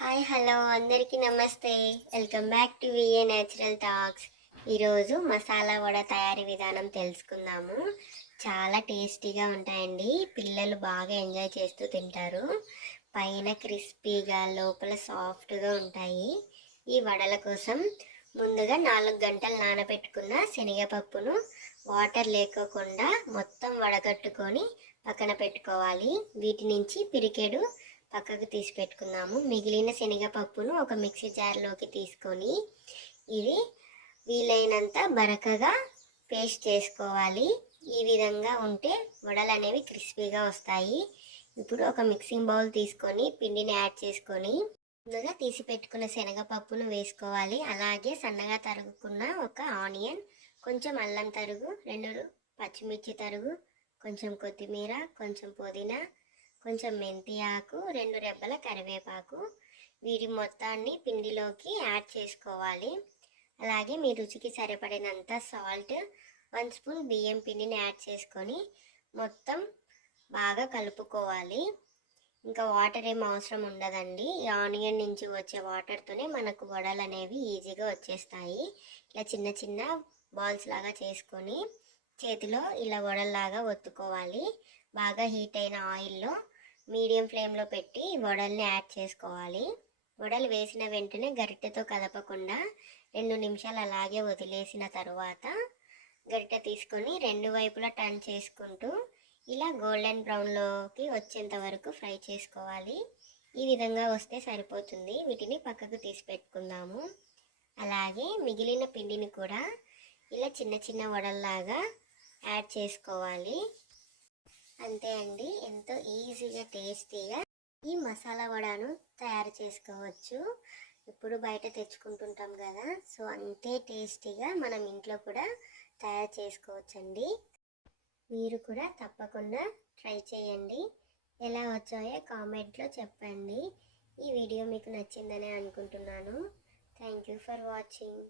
Hi hello అందరికీ నమస్తే. Welcome back to V A natural talks ఈరోజు మసాలా వడ తయారీ విధానం తెలుసుకుందాము. చాలా టేస్టీగా ఉంటాయండి. పిల్లలు బాగా ఎంజాయ్ చేస్తూ తింటారు. పైన క్రిస్పీగా లోపల సాఫ్ట్గా ఉంటాయి. ఈ వడల కోసం ముందుగా నాలుగు గంటలు నానబెట్టుకున్న శనగపప్పును వాటర్ లేకోకుండా మొత్తం వడగట్టుకొని పక్కన పెట్టుకోవాలి. వీటి నుంచి పిరికెడు పక్కకు తీసి పెట్టుకుందాము. మిగిలిన శనగపప్పును ఒక మిక్సీ జార్లోకి తీసుకొని ఇది వీలైనంత బరకగా పేస్ట్ చేసుకోవాలి. ఈ విధంగా ఉంటే వడలు అనేవి క్రిస్పీగా వస్తాయి. ఇప్పుడు ఒక మిక్సింగ్ బౌల్ తీసుకొని పిండిని యాడ్ చేసుకొని ముందుగా తీసి పెట్టుకున్న శనగపప్పును వేసుకోవాలి. అలాగే సన్నగా తరుగుకున్న ఒక ఆనియన్ కొంచెం అల్లం తరుగు రెండు పచ్చిమిర్చి తరుగు కొంచెం కొత్తిమీర కొంచెం పుదీనా కొంచెం మెంతి ఆకు రెండు రెబ్బల కరివేపాకు వీటి మొత్తాన్ని పిండిలోకి యాడ్ చేసుకోవాలి. అలాగే మీ రుచికి సరిపడినంత సాల్ట్ వన్ స్పూన్ బియ్యం పిండిని యాడ్ చేసుకొని మొత్తం బాగా కలుపుకోవాలి. ఇంకా వాటర్ ఏం అవసరం ఉండదండి. ఈ ఆనియన్ నుంచి వచ్చే వాటర్తోనే మనకు వడలు అనేవి ఈజీగా వచ్చేస్తాయి. ఇలా చిన్న చిన్న బాల్స్ లాగా చేసుకొని చేతిలో ఇలా వడల్లాగా ఒత్తుకోవాలి. బాగా హీట్ అయిన ఆయిల్లో మీడియం ఫ్లేమ్లో పెట్టి వడల్ని యాడ్ చేసుకోవాలి. వడలు వేసిన వెంటనే గరిటెతో కదపకుండా రెండు నిమిషాలు అలాగే వదిలేసిన తర్వాత గరిటె తీసుకొని రెండు వైపులా టర్న్ చేసుకుంటూ ఇలా గోల్డెన్ బ్రౌన్లోకి వచ్చేంత వరకు ఫ్రై చేసుకోవాలి. ఈ విధంగా వస్తే సరిపోతుంది. వీటిని పక్కకు తీసి పెట్టుకుందాము. అలాగే మిగిలిన పిండిని కూడా ఇలా చిన్న చిన్న వడల్లాగా యాడ్ చేసుకోవాలి. అంతే అండి. ఎంతో ఈజీగా టేస్టీగా ఈ మసాలా వడాను తయారు చేసుకోవచ్చు. ఇప్పుడు బయట తెచ్చుకుంటుంటాం కదా సో అంతే టేస్టీగా మనం ఇంట్లో కూడా తయారు చేసుకోవచ్చండి. మీరు కూడా తప్పకుండా ట్రై చేయండి. ఎలా వచ్చాయో కామెంట్లో చెప్పండి. ఈ వీడియో మీకు నచ్చిందని అనుకుంటున్నాను. Thank you for watching.